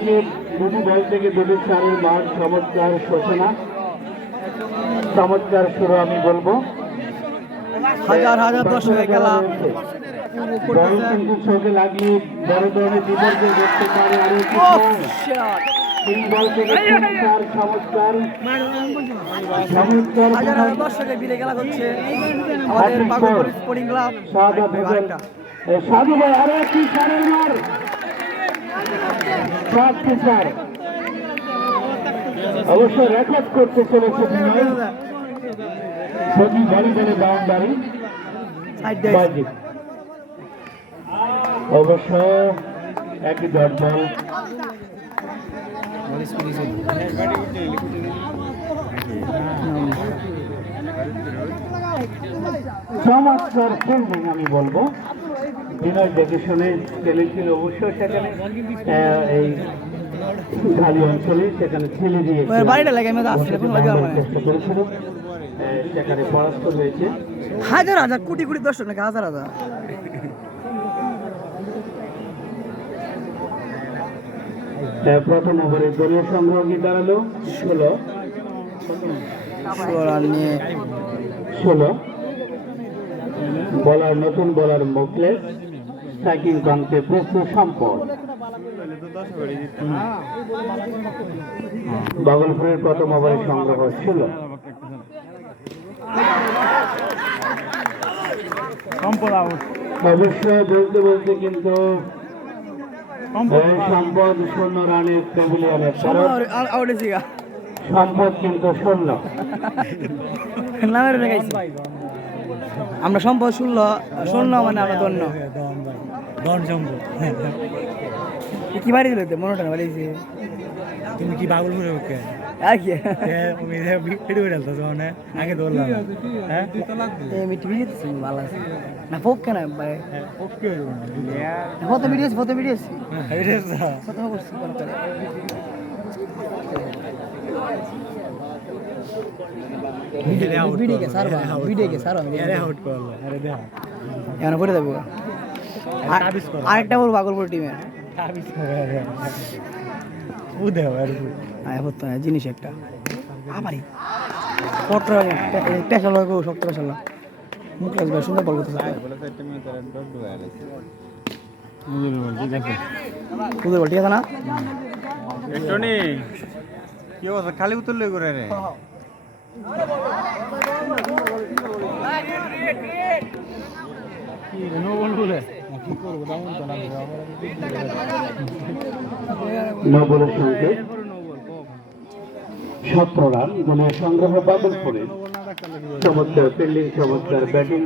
থেকে দুটি বল থেকে দুটি চারের মান চমৎকার সূচনা, চমৎকার শুরু আমি বলবো। হাজার হাজার দর্শকের খেলা বল কিন্তু চোখে লাগলে বড় ধরনের বিপর্যয় ঘটতে পারে। আরো তিন বল থেকে তিন চার, চমৎকার চমৎকার হাজার হাজার দর্শকের ভিড়ে খেলা করছে আমাদের বাগলপুর স্পোর্টিং ক্লাব। সাধু ভাই আরো একটি চারের মার, চার অবশ্য রেকর্ড করতে চলেছে প্রতি বলে বলে বাউন্ডারি। অবশ্য একই ডট বল। চমৎকার ফিল্ডিং আমি বলবো। বিনয় দেখে শুনে খেলেছিল অবশ্য সেখানে এই খালি অঞ্চলে, সেখানে ছেলে দিয়ে চেষ্টা করেছিল, সেখানে পরাস্ত হয়েছে। হাজার হাজার কোটি কোটি দর্শক নাকি হাজার হাজার। প্রথম ওভারে দলীয় সংগ্রহ কি দাঁড়ালো 16 বলার নতুন বলার মুখলেস, স্ট্রাইকিং প্রান্তে প্রস্তুত সম্পদ। বাগলপুরের প্রথম ওভারে সংগ্রহ ছিল অবশ্য বলতে বলতে কিন্তু সম্পদ 0 রানের প্যাভিলিয়নে, সম্পদ কিন্তু 0। আমরা সম্পদ 0 মানে আমরা ধন্য কি বাড়ি দিল মনোটা বাড়িয়েছে। তুমি কি বাগলপুরে ওকে আগে ধরলাম না ফোক কেন ফটো ভিডিও আরেকটা বলবো বাগলপুর টিমের জিনিস একটা আমারই পেশা লাগবো শক্ত পেশা লাগ মুখলাস ভাই সুন্দর বল করতে সুন্দর বল ঠিক আছে না কি অবস্থা খালি উত্তরলে করে রে নবলের সঙ্গে 17 রান দলীয় সংগ্রহ বাগলপুরে। চমৎকার ফিল্ডিং, চমৎকার ব্যাটিং।